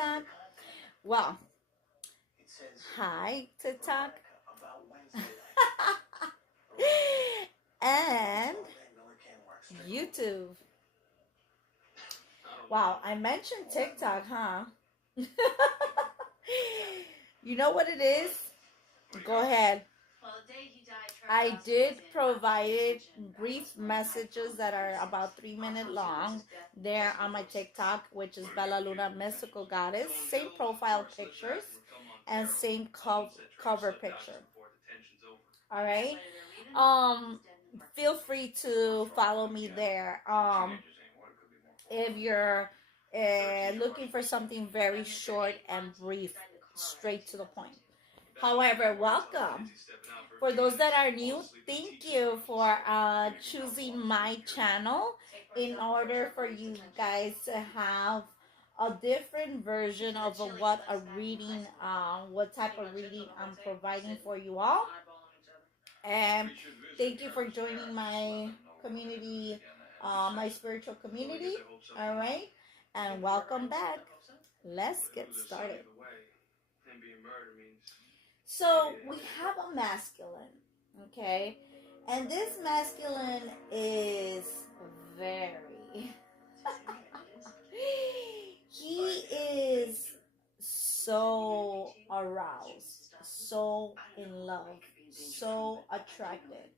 TikTok. Well, hi TikTok. And YouTube. Wow, I mentioned TikTok, huh? You know what it is? Go ahead. I did provide brief messages that are about 3 minutes long there on my TikTok, which is Bella Luna Mystical Goddess. Same profile pictures and same cover picture. All right. Feel free to follow me there. If you're looking for something very short and brief, straight to the point. However, welcome. For those that are new, thank you for choosing my channel in order for you guys to have a different version of what a reading, what type of reading I'm providing for you all. And thank you for joining my community, my spiritual community. All right, and welcome back. Let's get started. So we have a masculine, okay? And this masculine is very, he is so aroused, so in love, so attracted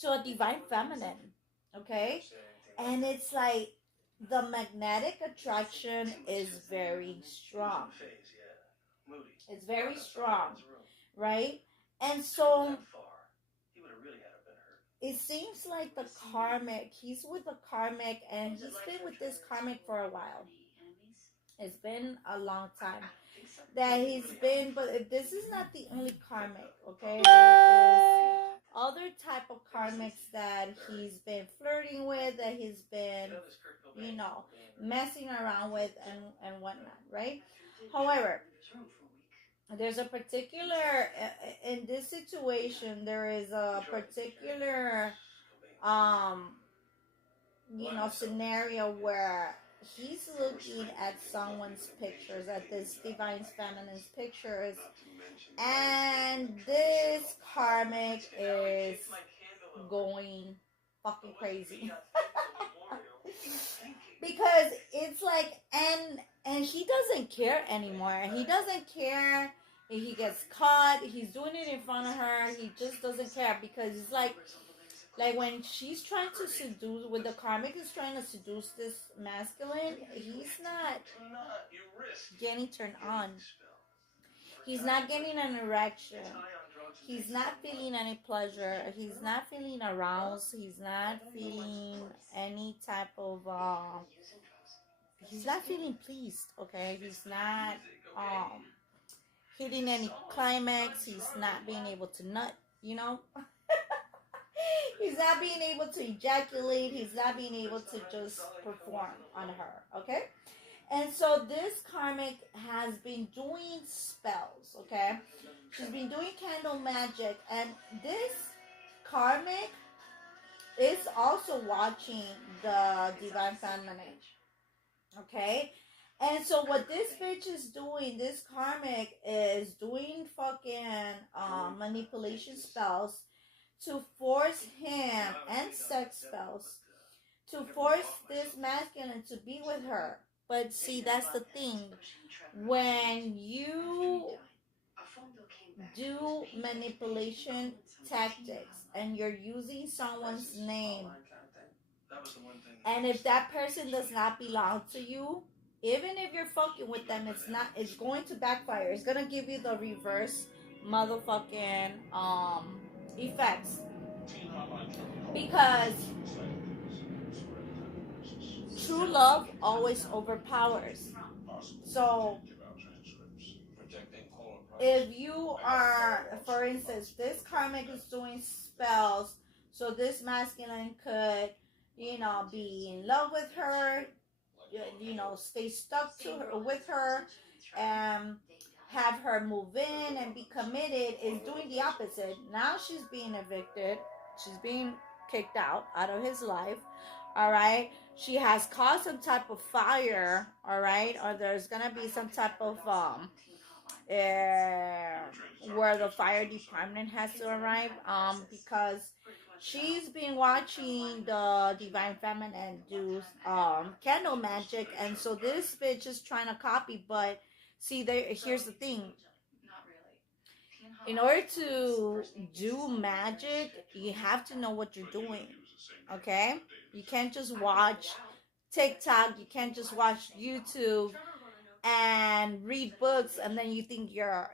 to a divine feminine, okay? And it's like the magnetic attraction is very strong. It's very strong, right? And so it seems like the karmic, he's with the karmic, and he's been with this karmic for a while. It's been a long time that he's been, but this is not the only karmic, okay? There is other type of karmics that he's been flirting with, that he's been, messing around with and whatnot, right? However, there's a particular, in this situation, there is a particular, scenario where he's looking at someone's pictures, at this divine feminine's pictures, and this karmic is going fucking crazy. Because it's like, and he doesn't care anymore. He doesn't care if he gets caught. He's doing it in front of her. He just doesn't care, because it's like when she's trying to seduce, with the karmic is trying to seduce this masculine, he's not getting turned on. He's not getting an erection. He's not feeling any pleasure. He's not feeling aroused. He's not feeling any type of, he's not feeling pleased, okay? He's not hitting any climax. He's not being able to nut, He's not being able to ejaculate. He's not being able to just perform on her, okay? And so this karmic has been doing spells, okay? She's been doing candle magic, and this karmic is also watching the divine feminine, okay? And so what this bitch is doing, this karmic is doing fucking manipulation spells to force him, and sex spells, to force this masculine to be with her. But see, that's the thing. When you do manipulation tactics and you're using someone's name, and if that person does not belong to you, even if you're fucking with them, it's going to backfire. It's gonna give you the reverse motherfucking effects, because true love always overpowers. So if you are, for instance, this karmic is doing spells, so this masculine could, be in love with her, stay stuck to her, with her, and have her move in and be committed, is doing the opposite. Now she's being evicted. She's being kicked out of his life. all right, she has caused some type of fire, all right, or there's gonna be some type of where the fire department has to arrive, because she's been watching the Divine Feminine do candle magic, and so this bitch is trying to copy. But see, here's the thing: in order to do magic, you have to know what you're doing. Okay, you can't just watch TikTok. You can't just watch YouTube and read books and then you think you're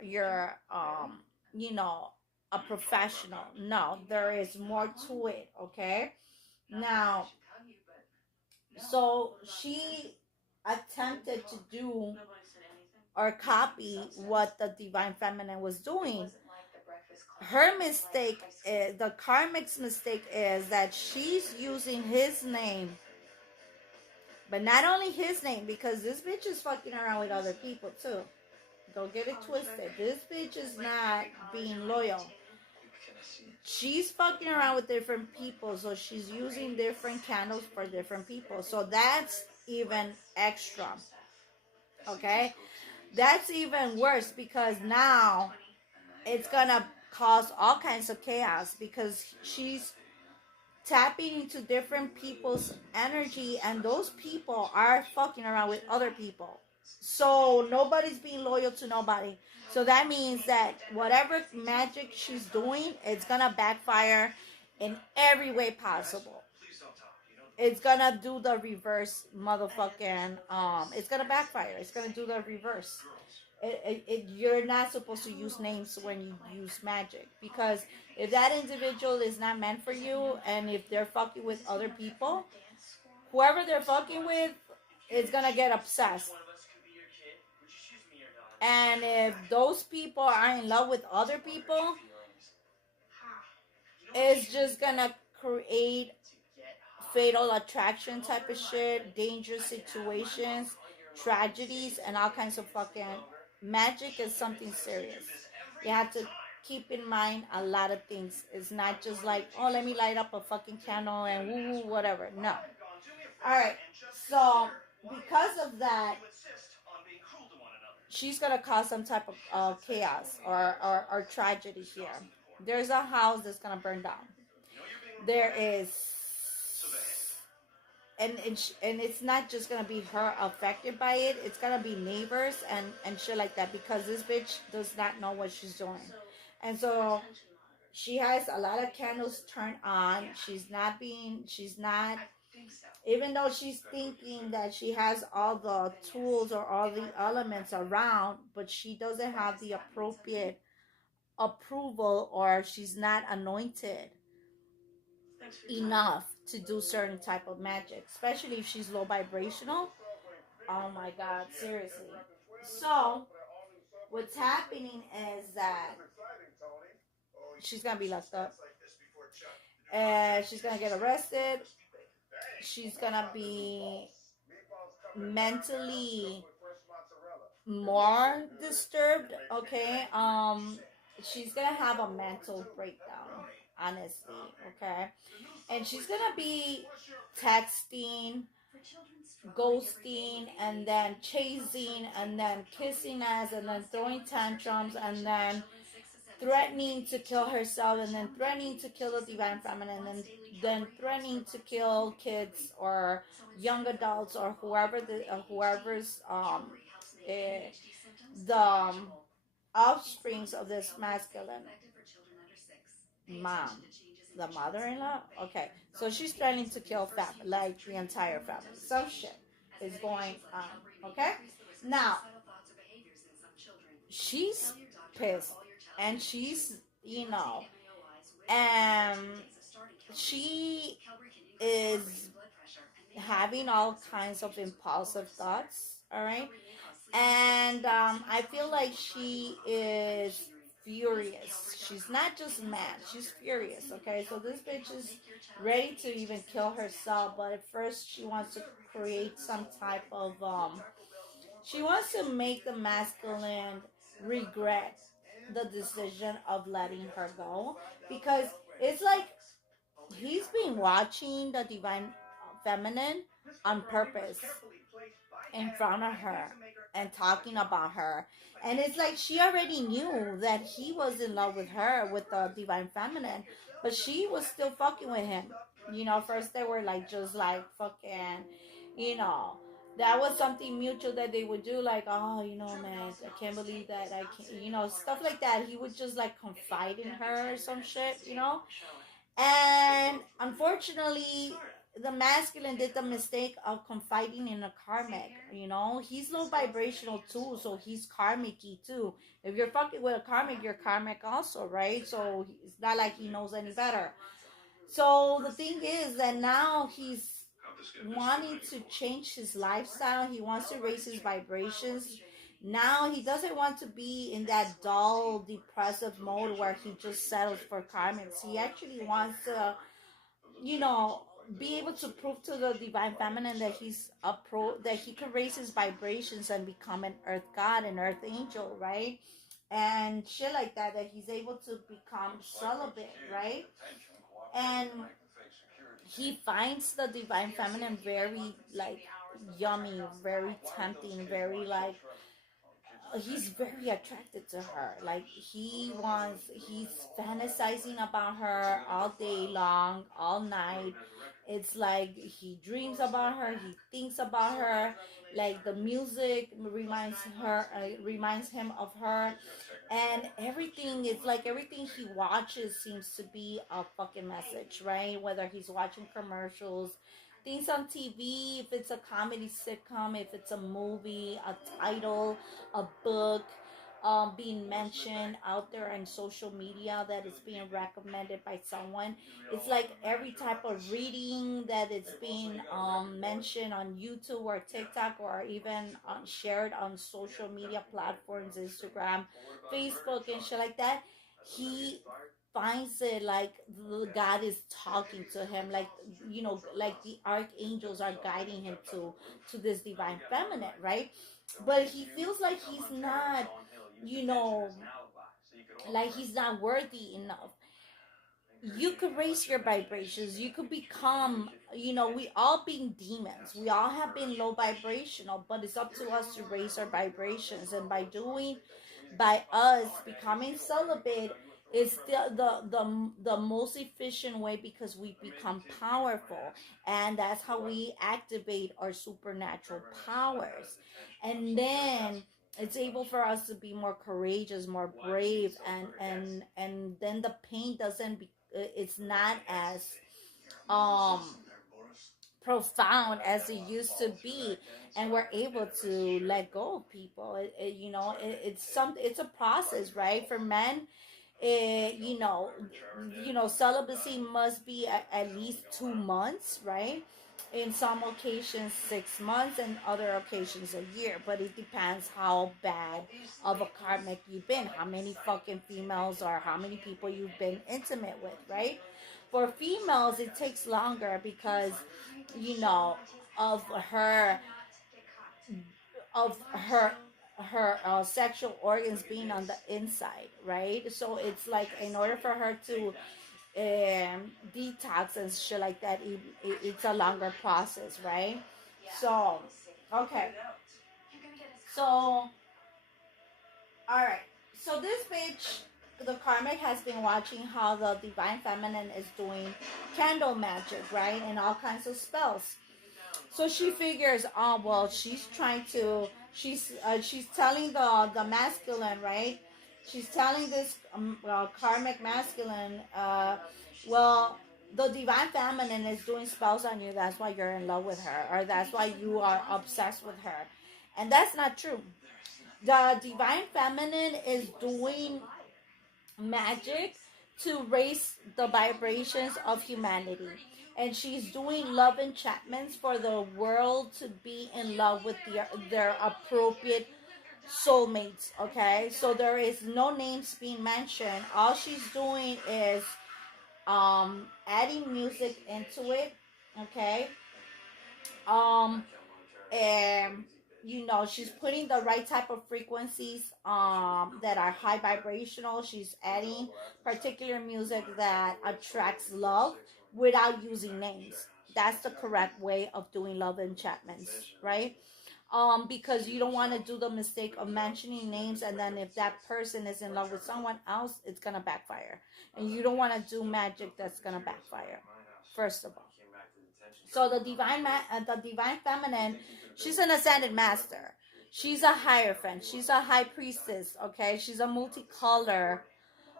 you know, a professional. No, there is more to it. Okay, now, so she attempted to do or copy what the Divine Feminine was doing. Her mistake is, the karmic's mistake is that she's using his name, but not only his name, because this bitch is fucking around with other people too. Don't get it twisted. This bitch is not being loyal. She's fucking around with different people, so she's using different candles for different people. So that's even extra. Okay? That's even worse because now it's gonna cause all kinds of chaos because she's tapping into different people's energy and those people are fucking around with other people. So nobody's being loyal to nobody. So that means that whatever magic she's doing, it's gonna backfire in every way possible. It's gonna do the reverse motherfucking it's gonna backfire. It's gonna do the reverse. You're not supposed to use names when you use magic, because if that individual is not meant for you and if they're fucking with other people, whoever they're fucking with is gonna get obsessed. And if those people are in love with other people, it's just gonna create fatal attraction type of shit, dangerous situations, tragedies, and all kinds of fucking magic is something serious. You have to keep in mind a lot of things. It's not just like, oh, let me light up a fucking candle and woo woo whatever. No. Alright, so because of that, she's gonna cause some type of chaos or tragedy here. There's a house that's gonna burn down. There is, and it's not just gonna be her affected by it. It's gonna be neighbors and shit like that, because this bitch does not know what she's doing, and so she has a lot of candles turned on. She's not, even though she's thinking that she has all the tools or all the elements around, but she doesn't have the appropriate approval, or she's not anointed enough to do certain type of magic, especially if she's low vibrational. Oh my god, seriously. So what's happening is that she's gonna be locked up, and she's gonna get arrested. She's gonna be mentally more disturbed. Okay, she's gonna have a mental breakdown, honestly. Okay, and she's gonna be texting, ghosting, and then chasing, and then kissing us, and then throwing tantrums, and then threatening to kill herself, and then threatening to kill the Divine Feminine, and then threatening to kill kids or young adults or whoever's the offsprings of this masculine mom, the mother-in-law. Okay, so she's threatening to kill family, like the entire family. Some shit is going on. Okay, now she's pissed, and she's, and she is having all kinds of impulsive thoughts. All right, and I feel like she is furious. She's not just mad, she's furious. Okay, so this bitch is ready to even kill herself, but at first she wants to create some type of she wants to make the masculine regret the decision of letting her go, because it's like he's been watching the Divine feminine on purpose in front of her and talking about her. And it's like she already knew that he was in love with her, with the divine feminine, but she was still fucking with him. You know, first they were like just like fucking, you know, that was something mutual that they would do, like, oh, you know, man, I can't believe that I can't, you know, stuff like that. He would just like confide in her or some shit, you know. And unfortunately, the masculine did the mistake of confiding in a karmic. You know, he's low vibrational too, so he's karmic-y too. If you're fucking with a karmic, you're karmic also, right? So it's not like he knows any better. So the thing is that now he's wanting to change his lifestyle. He wants to raise his vibrations. Now he doesn't want to be in that dull, depressive mode where he just settles for karmics. He actually wants to, you know, be able to prove to the divine feminine that he's that he could raise his vibrations and become an earth god, an earth angel, right? And shit like that, that he's able to become celibate, right? And he finds the divine feminine very like yummy, very tempting, very like he's very attracted to her. Like he's fantasizing about her all day long, all night. It's like he dreams about her, he thinks about her. Like the music reminds him of her, and everything is like everything he watches seems to be a fucking message, right? Whether he's watching commercials, things on TV, if it's a comedy sitcom, if it's a movie, a title, a book, being mentioned out there on social media that is being recommended by someone. It's like every type of reading that is being mentioned on YouTube or TikTok or even shared on social media platforms, Instagram, Facebook, and shit like that. He finds it like God is talking to him, like, you know, like the archangels are guiding him to this divine feminine, right? But he feels like he's not, you know, like he's not worthy enough. You could raise your vibrations. You could become, you know, we all been demons. We all have been low vibrational, but it's up to us to raise our vibrations. And by us becoming celibate is the most efficient way, because we become powerful, and that's how we activate our supernatural powers. And then it's able for us to be more courageous, more brave, and then the pain doesn't be, it's not as um profound as it used to be, and we're able to let go of people. You know, it's a process, right? For men, you know, celibacy must be at least 2 months, right? In some occasions 6 months, and other occasions a year, but it depends how bad of a karmic you've been, how many fucking females or how many people you've been intimate with, right? For females it takes longer because, you know, of her of her sexual organs being on the inside, right? So it's like in order for her to detox and shit like that, it's a longer process, right? So okay, so all right, so this bitch, the karmic, has been watching how the divine feminine is doing candle magic, right, and all kinds of spells. So she figures, oh well, she's telling the masculine, right? She's telling this karmic masculine, well, the divine feminine is doing spells on you. That's why you're in love with her, or that's why you are obsessed with her, and that's not true. The divine feminine is doing magic to raise the vibrations of humanity. And she's doing love enchantments for the world to be in love with their appropriate soulmates, okay? So there is no names being mentioned. All she's doing is adding music into it, okay? And you know, she's putting the right type of frequencies that are high vibrational. She's adding particular music that attracts love without using names. That's the correct way of doing love enchantments, right? Because you don't want to do the mistake of mentioning names, and then if that person is in love with someone else, it's gonna backfire, and you don't want to do magic that's gonna backfire. First of all, so the divine feminine, she's an ascended master. She's a hierophant. She's a high priestess. Okay, she's a multicolor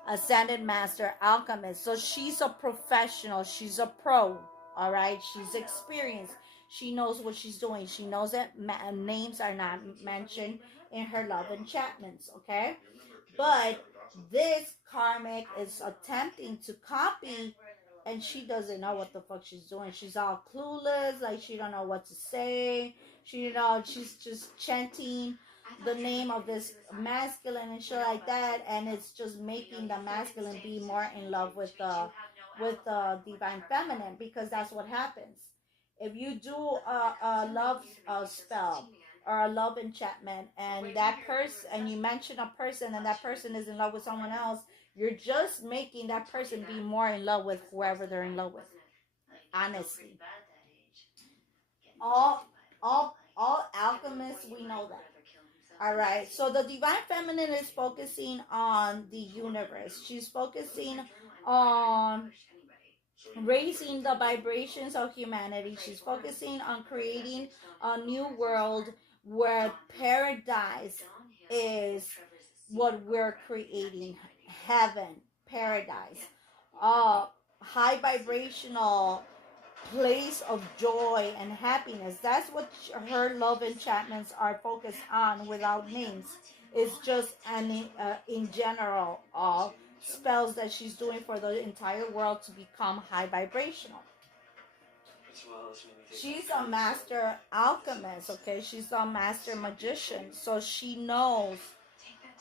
ascended master alchemist. So she's a professional. She's a pro. All right, she's experienced. She knows what she's doing. She knows that names are not mentioned in her love enchantments. Okay, but this karmic is attempting to copy, and she doesn't know what the fuck she's doing. She's all clueless, like she don't know what to say. She's just chanting the name of this masculine and shit like that, and it's just making the masculine be more in love with the divine feminine, because that's what happens. If you do a love spell or a love enchantment, and that person, and you mention a person, and that person is in love with someone else, you're just making that person be more in love with whoever they're in love with. Honestly, all alchemists, we know that. All right, so the divine feminine is focusing on the universe. She's focusing on raising the vibrations of humanity. She's focusing on creating a new world where paradise is what we're creating. Heaven, paradise, high vibrational place of joy and happiness. That's what her love enchantments are focused on, without names. It's just in general spells that she's doing for the entire world to become high vibrational. She's a master alchemist, okay? She's a master magician, so she knows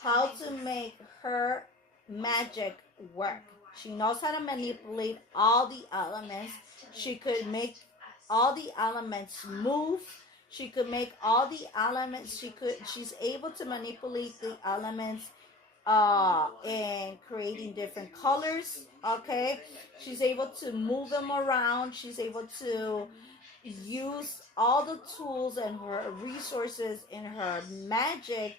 how to make her magic work. She knows how to manipulate all the elements. She could make all the elements move. She could make all the elements. She's able to manipulate the elements in creating different colors. Okay, she's able to move them around. She's able to use all the tools and her resources in her magic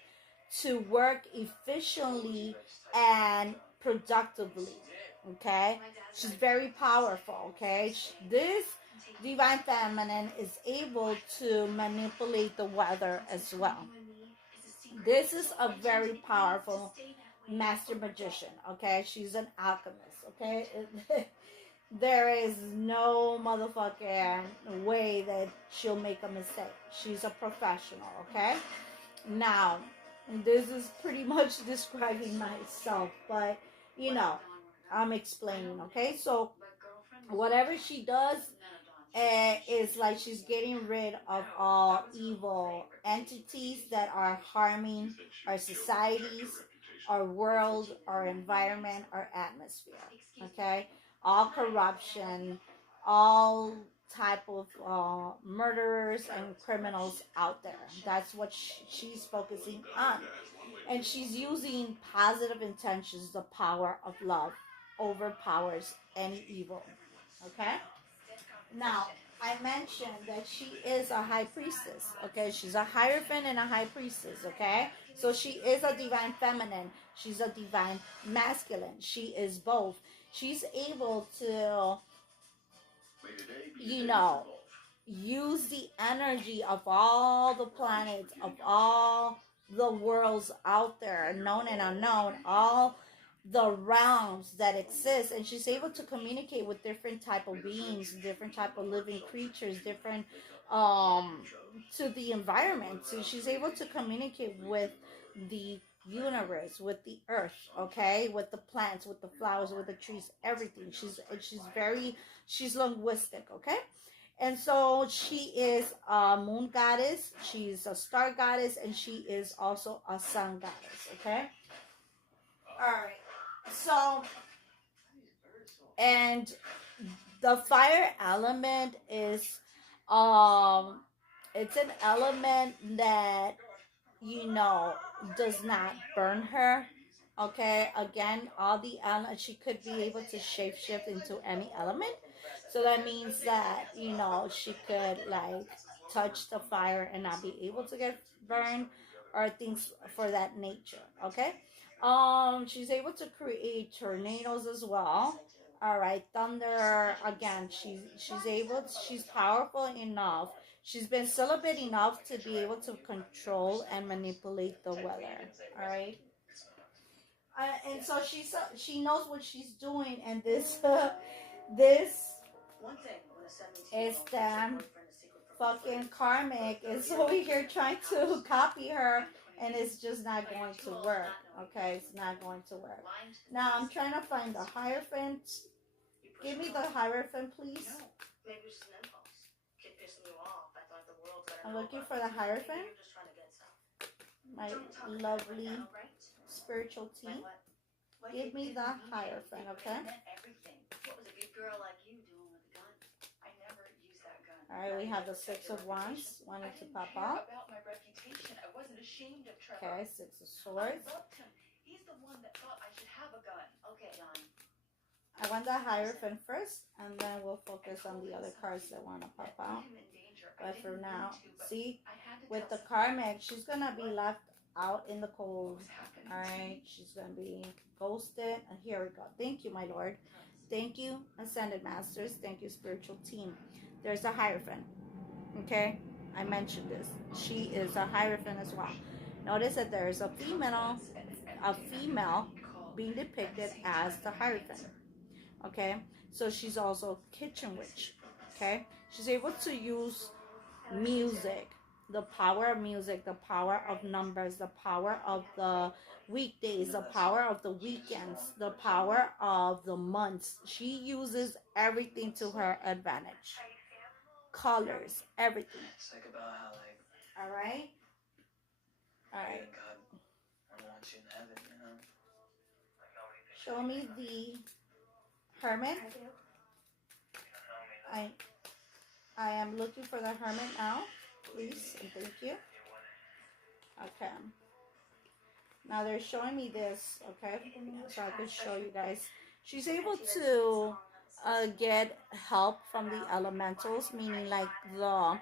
to work efficiently and productively. Okay, she's very powerful. Okay, this divine feminine is able to manipulate the weather as well. This is a very powerful master magician. Okay, she's an alchemist. Okay, there is no motherfucking way that she'll make a mistake. She's a professional. Okay, now this is pretty much describing myself, but I'm explaining. Okay, so whatever she does is like she's getting rid of all evil entities that are harming our societies, our world, our environment, our atmosphere. Okay, all corruption, all type of murderers and criminals out there. That's what she's focusing on, and she's using positive intentions. The power of love overpowers any evil. Okay, now I mentioned that she is a high priestess. Okay, she's a hierophant and a high priestess. Okay, so she is a divine feminine. She's a divine masculine. She is both. She's able to use the energy of all the planets, of all the worlds out there, known and unknown, all the realms that exist, and she's able to communicate with different type of beings, different type of living creatures, different to the environment. So she's able to communicate with the universe, with the earth, okay, with the plants, with the flowers, with the trees, everything. She's linguistic, okay. And so she is a moon goddess, she's a star goddess, and she is also a sun goddess, okay. All right. So, and the fire element is it's an element that does not burn her. Okay, again, all the elements, she could be able to shapeshift into any element, So that means that, you know, she could like touch the fire and not be able to get burned or things for that nature. Okay. She's able to create tornadoes as well. All right, thunder again. She's powerful enough. She's been celibate enough to be able to control and manipulate the weather. All right. And so she knows what she's doing, and this this is the fucking karmic is over here trying to copy her, and it's just not going to work. Okay, it's not going to work. Now I'm trying to find the Hierophant. Give me the Hierophant, please. I'm looking for the Hierophant. My lovely spiritual team. Give me the Hierophant, okay? Alright, we have the Six of Wands wanting to pop out. Okay, Six of Swords. I want the Hierophant first, and then we'll focus on the other cards that want to pop out. But for now, see, with the karmic, she's going to be left out in the cold. Alright, she's going to be ghosted. And here we go. Thank you, my Lord. Thank you, Ascended Masters. Thank you, Spiritual Team. There's a Hierophant. Okay? I mentioned this. She is a Hierophant as well. Notice that there is a female being depicted as the Hierophant. Okay? So she's also kitchen witch. Okay? She's able to use music, the power of music, the power of numbers, the power of the weekdays, the power of the weekends, the power of the months. She uses everything to her advantage. Colors, everything. All right? All right. Show me the Hermit. I am looking for the Hermit now, please, and thank you. Okay. Now they're showing me this, okay, so I could show you guys. She's able to get help from the elementals, meaning like the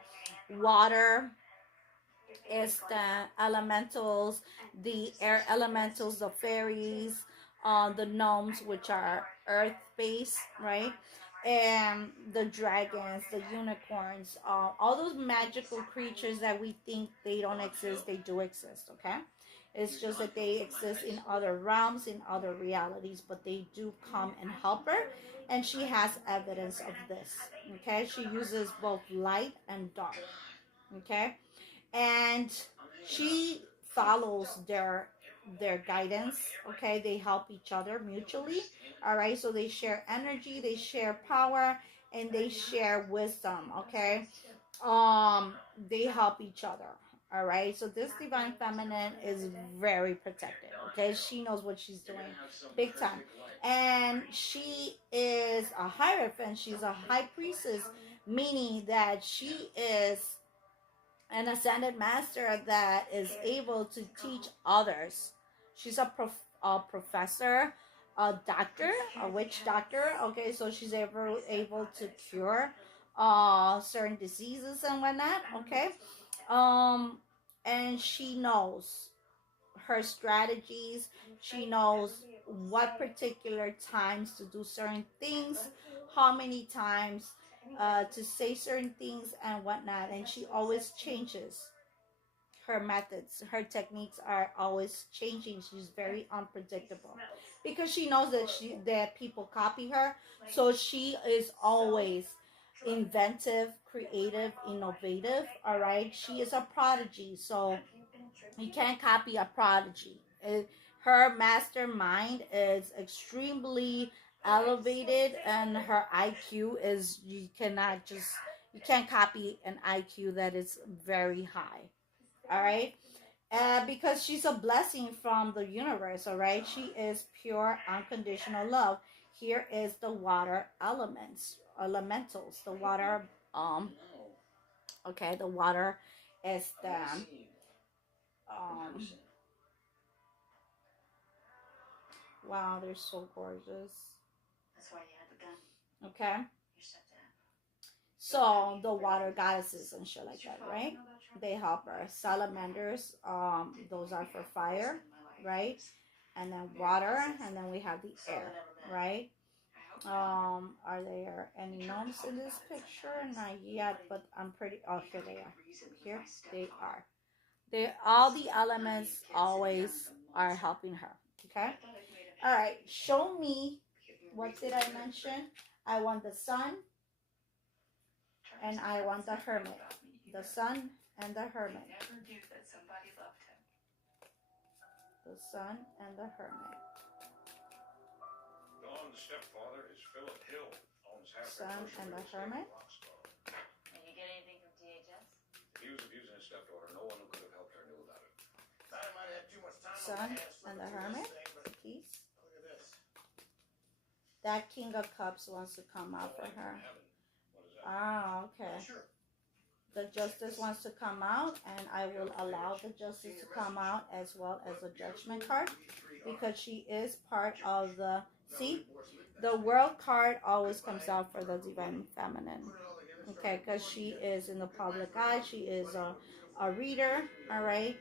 water is the elementals, the air elementals, the fairies, the gnomes, which are earth-based, right? And the dragons, the unicorns, all those magical creatures that we think they don't exist, they do exist, okay? It's just that they exist in other realms, in other realities, but they do come and help her, and she has evidence of this, okay? She uses both light and dark, okay? And she follows their guidance, okay? They help each other mutually, all right? So they share energy, they share power, and they share wisdom, okay? They help each other, all right? So this Divine Feminine is very protected, okay? She knows what she's doing big time. And she is a Hierophant. She's a high priestess, meaning that she is an ascended master that is able to teach others. She's a professor, a doctor, a witch doctor. Okay, so she's able to cure certain diseases and whatnot. Okay, and she knows her strategies. She knows what particular times to do certain things, how many times to say certain things and whatnot, and she always changes her methods. Her techniques are always changing. She's very unpredictable because she knows that people copy her, so she is always inventive, creative, innovative. All right, she is a prodigy, so you can't copy a prodigy. Her mastermind is extremely elevated, and her IQ is, you can't copy an IQ that is very high. All right, because she's a blessing from the universe. All right, she is pure unconditional love. Here is the water elementals, the water. Okay, the water is the wow, they're so gorgeous. That's why you had the gun. Okay. So the water goddesses and shit like that, right? They help her. Salamanders, those are for fire, right? And then water, and then we have the air, right? Are there any gnomes in this picture? Not yet, but I'm pretty. Oh, here they are. Here they are. They all the elements always are helping her. Okay. All right. Show me. What did I mention? I want the sun, and I want the hermit. The sun and the hermit. The sun and the hermit. Dawn's stepfather is Philip Hill. Sun and the hermit. Did you get anything from DHS? He was abusing his stepdaughter. No one who could have helped her knew about it. Sun and the hermit. Peace. That King of Cups wants to come out for her. Ah, okay. The Justice wants to come out, and I will allow the Justice to come out as well as the Judgment card, because she is part of the, see, the World card always comes out for the Divine Feminine, okay, because she is in the public eye, she is a reader, all right.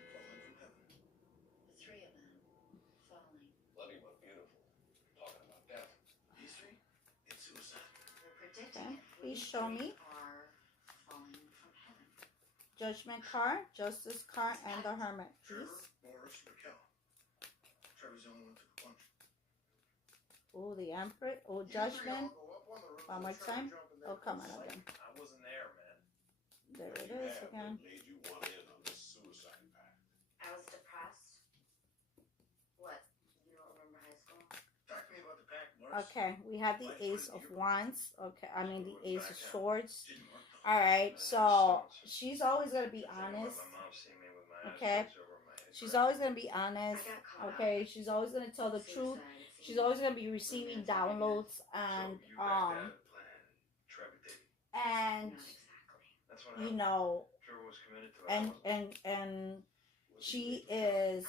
The three of them falling. Bloody but beautiful. Talking about death. These three? It's suicide. They're predicting Okay, it. please show me. Are falling from heaven. Judgment card, Justice card, and the Hermit, please. Boris, Raquel. Trevor's the only one took a plunge. Oh, the Emperor. Oh, Judgment. One more time. Oh, come on again. I wasn't there, man. There it is again. Made you want in on this suicide pact. I was depressed. What? You don't remember high school? Talk to me about the pact, Boris. Okay, we have the Ace of Wands. Okay, I mean the Ace of Swords. Didn't work. All right, so she's always gonna be honest. Okay, she's always gonna be honest. Okay, she's always gonna tell the truth. She's always gonna be receiving downloads and you know, and she is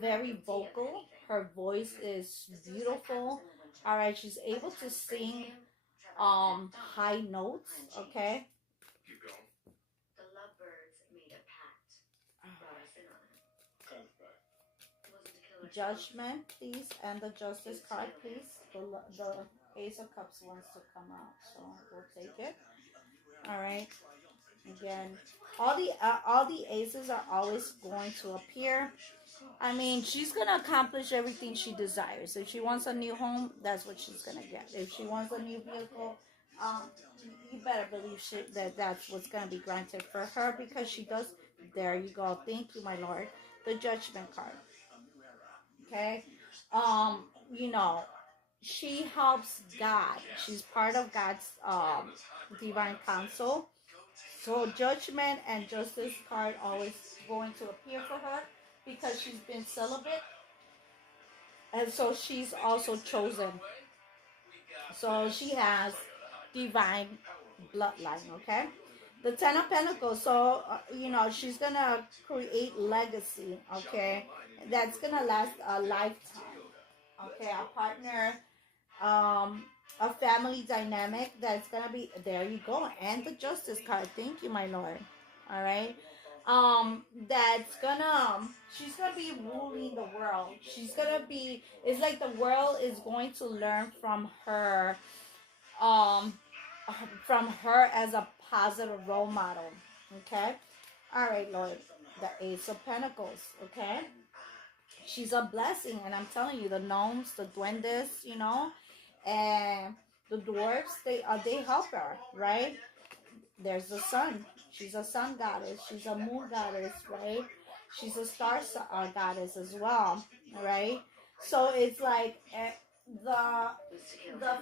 very vocal. Her voice is beautiful. All right, she's able to sing high notes, okay? Keep going. The lovebirds made a pact. Brought us in on it. Kind of back. It wasn't to kill our Judgment, please, and the Justice card, please. The Ace of Cups wants to come out, so we'll take it. All right. Again, all the aces are always going to appear. I mean, she's gonna accomplish everything she desires. If she wants a new home, that's what she's gonna get. If she wants a new vehicle, you better believe that's what's gonna be granted for her, because she does. There you go. Thank you, my lord. The Judgment card. Okay. You know, she helps God. She's part of God's divine council. So Judgment and Justice card always going to appear for her, because she's been celibate, and so she's also chosen. So she has divine bloodline, okay? The Ten of Pentacles, so, you know, she's going to create legacy, okay? That's going to last a lifetime, okay? A partner, a family dynamic that's going to be, there you go. And the Justice card, thank you, my lord, all right? That's gonna, she's gonna be ruling the world. She's gonna be, it's like the world is going to learn from her as a positive role model, okay? All right, Lord, the Ace of Pentacles, okay? She's a blessing, and I'm telling you, the gnomes, the duendes, you know, and the dwarves, they help her, right? There's the sun. She's a sun goddess. She's a moon goddess, right? She's a star goddess as well, right? So it's like the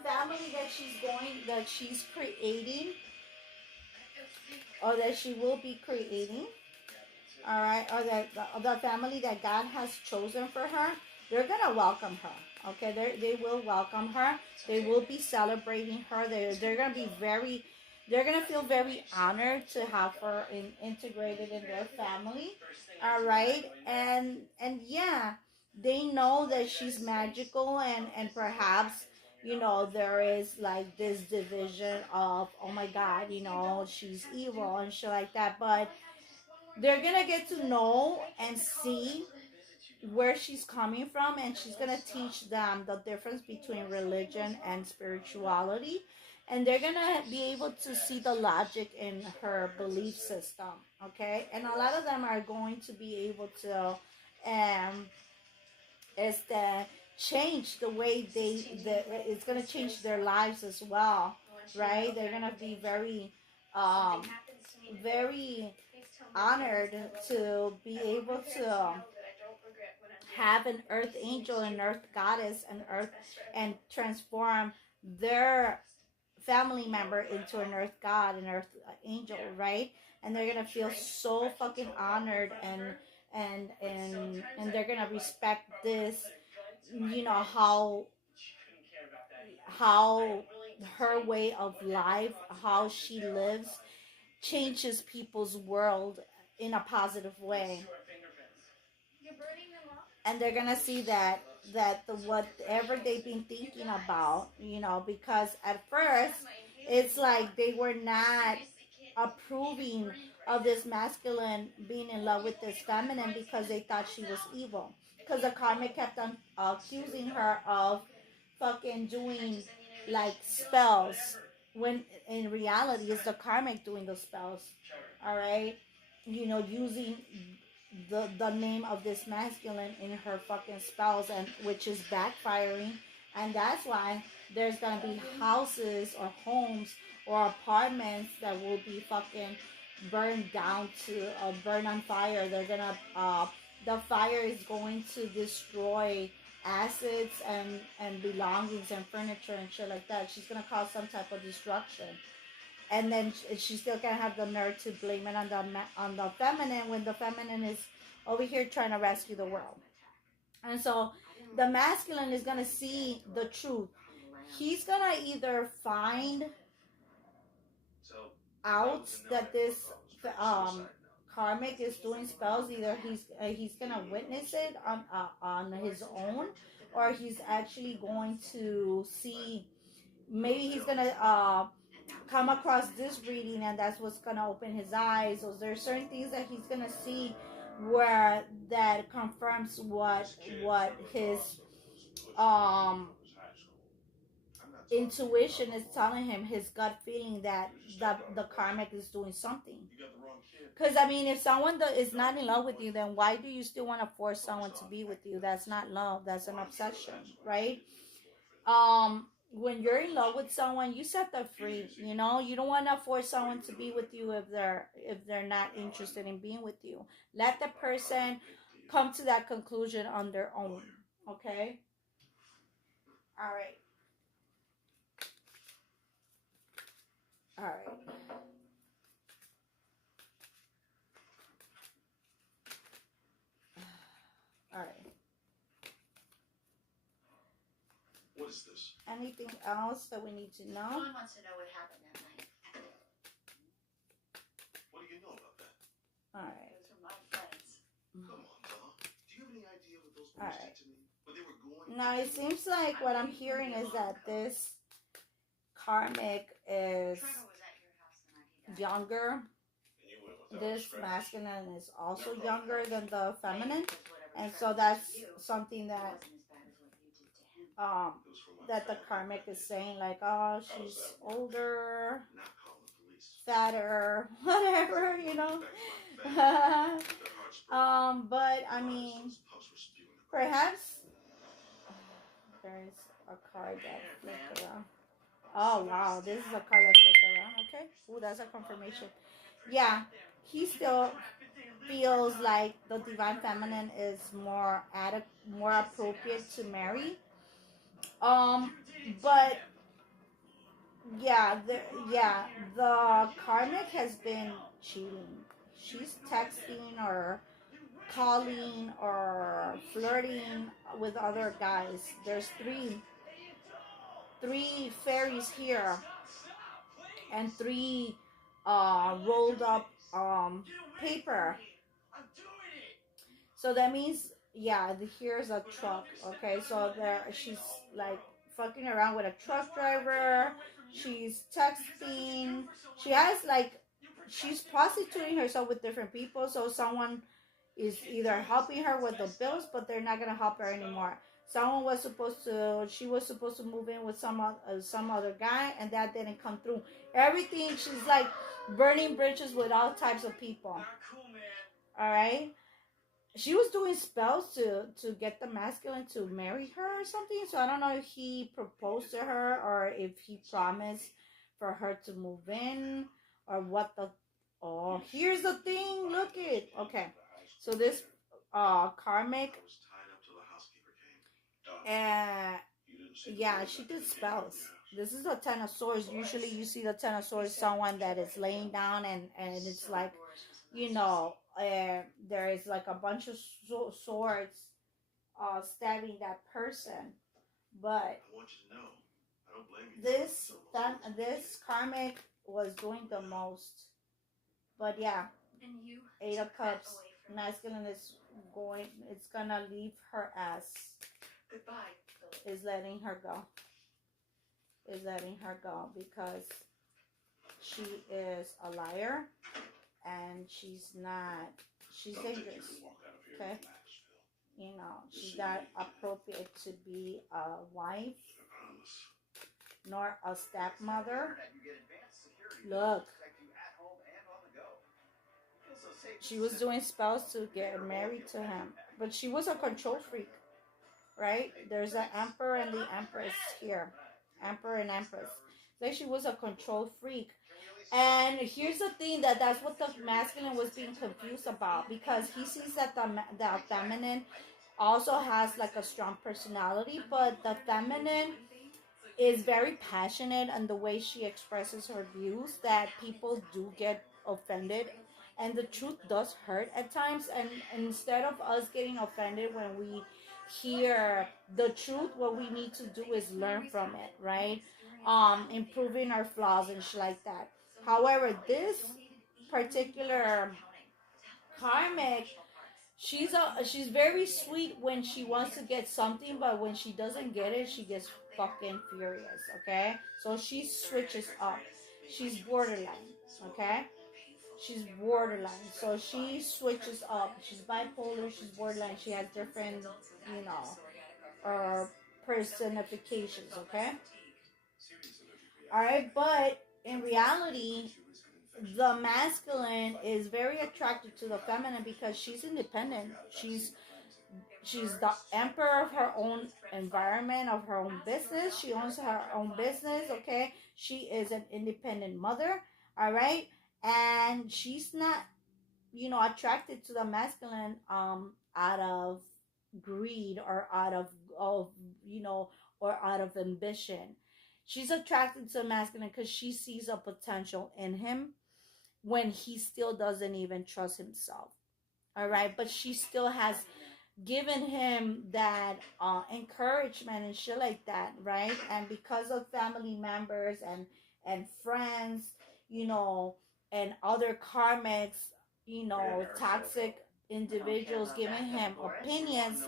family that she's creating, or that she will be creating, all right, or that the family that God has chosen for her, they're gonna welcome her. Okay, they will welcome her. They will be celebrating her. They're gonna be very. They're going to feel very honored to have her integrated in their family, all right? And yeah, they know that she's magical, and perhaps, there is like this division of, oh my God, she's evil and shit like that. But they're gonna get to know and see where she's coming from, and she's gonna teach them the difference between religion and spirituality, and they're gonna be able to see the logic in her belief system. Okay, and a lot of them are going to be able to is to change the way it's going to change their lives as well, right? They're going to be very very honored to be able to have an earth angel, an earth goddess, and transform their family member into an earth god, an earth angel, right? And they're gonna feel so fucking honored, and they're gonna respect this, how her way of life, how she lives, changes people's world in a positive way. And they're gonna see that whatever they've been thinking about, because at first it's like they were not approving of this masculine being in love with this feminine because they thought she was evil. Because the karmic kept on accusing her of fucking doing like spells, when in reality it's the karmic doing the spells. All right, using the name of this masculine in her fucking spells, and which is backfiring. And that's why there's gonna be houses or homes or apartments that will be fucking burned down to burn on fire. They're gonna the fire is going to destroy assets and belongings and furniture and shit like that. She's gonna cause some type of destruction, and then she's still gonna have the nerve to blame it on the feminine, when the feminine is over here trying to rescue the world. And so the masculine is gonna see the truth. He's gonna either find out that this karmic is doing spells. Either he's gonna witness it on his own, or he's actually going to see. Maybe he's gonna come across this reading, and that's what's gonna open his eyes. Or there's certain things that he's gonna see where that confirms what his intuition is telling him, his gut feeling, that the karmic is doing something. Because I mean, if someone is not in love with you, then why do you still want to force someone to be with you? That's not love, that's an obsession, right? When you're in love with someone, you set them free. You don't want to force someone to be with you if they're not interested in being with you. Let the person come to that conclusion on their own. Okay. All right. All right. All right. What is this? Anything else that we need to know? No one wants to know what happened that night. What do you know about that? All right. Those were my friends. Come on, Tom. Do you have any idea what those All boys right. did to me? When they were going. Now it seems like what I'm hearing is that this karmic is Trevor was at your house the night he died. younger. And you went without This scratch. masculine is also younger than the feminine, and so that's something that that the karmic is saying, like, oh, she's older, Not calling the police. fatter, whatever, but I mean, perhaps there's a card that flipped around. Oh wow, this is a card that flipped around. Okay, ooh, that's a confirmation. Yeah, he still feels like the divine feminine is more appropriate to marry. But the karmic has been cheating. She's texting or calling or flirting with other guys. There's three fairies here, and three rolled up paper. So that means, here's a truck. Okay, so she's like fucking around with a truck driver. She's texting. She has like, she's prostituting herself with different people. So someone is either helping her with the bills, but they're not gonna help her anymore. She was supposed to move in with some other guy, and that didn't come through. Everything, she's like burning bridges with all types of people. All right. She was doing spells to get the masculine to marry her or something. So I don't know if he proposed to her or if he promised for her to move in or what the. Oh, here's the thing. Look it. Okay. So this karmic. Yeah, she did spells. This is a Ten of Swords. Usually you see the Ten of Swords, someone that is laying down and it's like, there is like a bunch of swords stabbing that person. But I want you to know, I don't blame you. this karmic was doing the most. But yeah, Eight of Cups, masculine is going, it's gonna leave her ass. Goodbye. Is letting her go. Is letting her go because she is a liar and she's dangerous. Okay? She's not appropriate to be a wife nor a stepmother. Look. She was doing spells to get married to him. But she was a control freak. Right? There's an emperor and the empress here. Emperor and empress. Like she was a control freak. And here's the thing, that's what the masculine was being confused about, because he sees that the feminine also has like a strong personality, but the feminine is very passionate in the way she expresses her views, that people do get offended. And the truth does hurt at times. And instead of us getting offended when we hear the truth, what we need to do is learn from it, right? Improving our flaws and shit like that. However, this particular karmic, she's very sweet when she wants to get something, but when she doesn't get it, she gets fucking furious, okay? So she switches up. She's borderline, okay? She's borderline. So she switches up. She's bipolar, she's borderline. She has different, personifications, okay? Alright, but in reality, the masculine is very attracted to the feminine because she's independent. She's the emperor of her own environment, of her own business. She owns her own business, okay? She is an independent mother, all right? And she's not, attracted to the masculine out of greed or out of or out of ambition. She's attracted to the masculine because she sees a potential in him when he still doesn't even trust himself. All right, but she still has given him that encouragement and shit like that, right? And because of family members and friends, and other karmics, toxic individuals giving him opinions,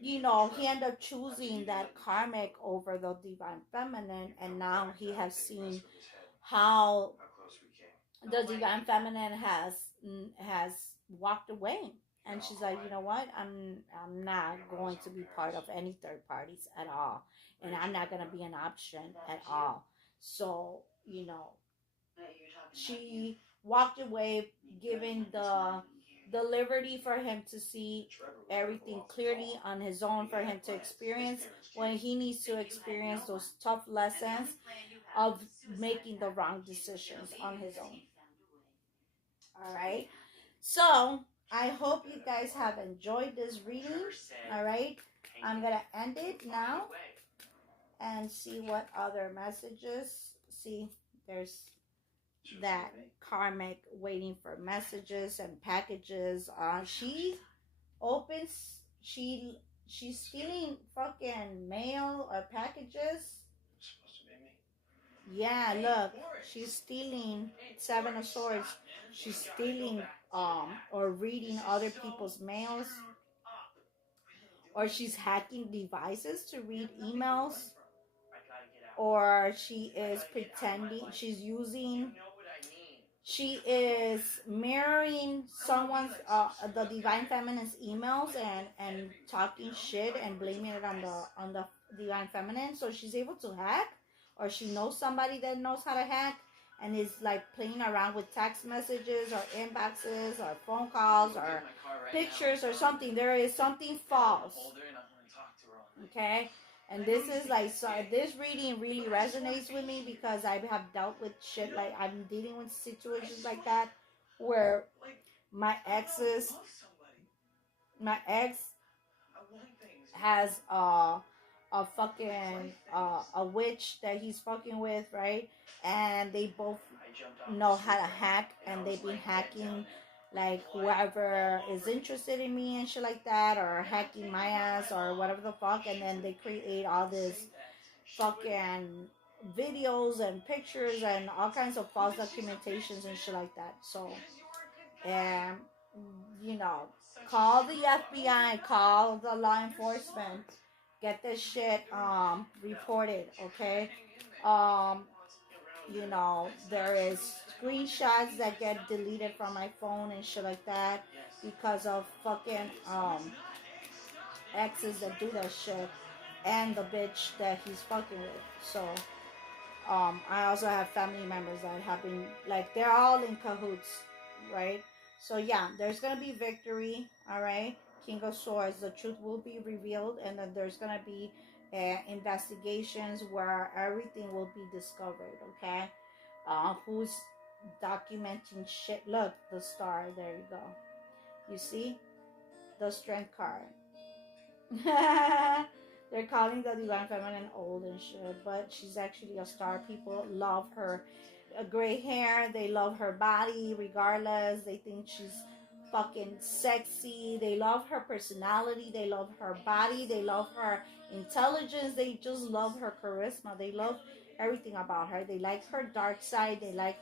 he ended up choosing that karmic over the divine feminine, and now he has seen how the divine feminine has walked away, and she's like, you know what, I'm not going to be part of any third parties at all, and I'm not going to be an option at all. So she walked away, giving the liberty for him to see everything clearly on his own, for him to experience when he needs to experience those tough lessons of making the wrong decisions on his own. All right. So I hope you guys have enjoyed this reading. All right. I'm going to end it now and see what other messages. See, there's that karmic waiting for messages and packages. She opens, she's stealing fucking mail or packages. Yeah, look, she's stealing Seven of Swords. She's stealing or reading other people's mails, or she's hacking devices to read emails. or she is pretending, she is mirroring someone's the divine feminine's emails and talking shit and blaming it on the divine feminine. So she's able to hack, or she knows somebody that knows how to hack and is like playing around with text messages or inboxes or phone calls or pictures or something. There is something false. Okay. And this is like, so this reading really resonates with me because I have dealt with shit, like I'm dealing with situations like that where my ex has a fucking a witch that he's fucking with, right? And they both know how to hack, and they've been hacking like whoever is interested in me and shit like that, or hacking my ass or whatever the fuck, and then they create all this fucking videos and pictures and all kinds of false documentations and shit like that. So, you know, call the FBI, call the law enforcement, get this shit reported, okay? You know, there is screenshots that get deleted from my phone and shit like that because of fucking exes that do that shit, and the bitch that he's fucking with. So I also have family members that have been like, they're all in cahoots, right? So yeah, there's gonna be victory. All right, King of Swords, the truth will be revealed, and then there's gonna be investigations where everything will be discovered. Okay, who's documenting shit? Look, the star, there you go. You see the strength card. They're calling the divine feminine old and shit, but she's actually a star. People love her gray hair. They love her body regardless. They think she's fucking sexy. They love her personality. They love her body. They love her intelligence. They just love her charisma. They love everything about her. They like her dark side. They like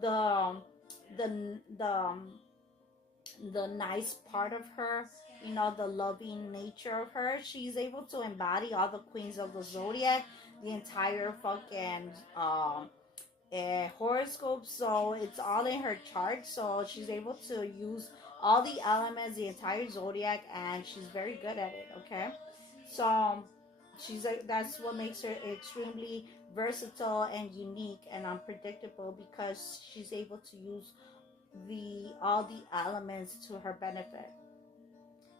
the the nice part of her, you know, the loving nature of her. She's able to embody all the queens of the zodiac, the entire fucking horoscope. So it's all in her chart. So she's able to use all the elements, the entire zodiac, and she's very good at it. Okay, so she's like, that's what makes her extremely versatile and unique and unpredictable, because she's able to use all the elements to her benefit,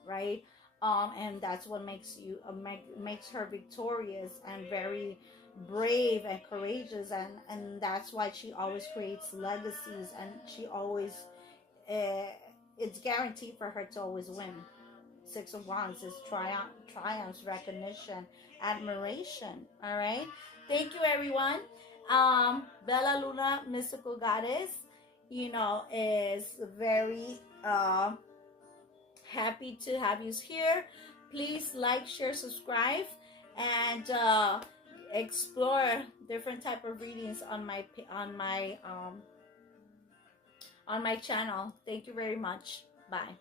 right? And that's what makes makes her victorious and very brave and courageous, and that's why she always creates legacies, and she always it's guaranteed for her to always win. Six of Wands is triumphs, recognition, admiration. All right, thank you everyone. Bella Luna, mystical goddess, you know, is very happy to have you here. Please like, share, subscribe, and explore different type of readings on my channel. Thank you very much. Bye.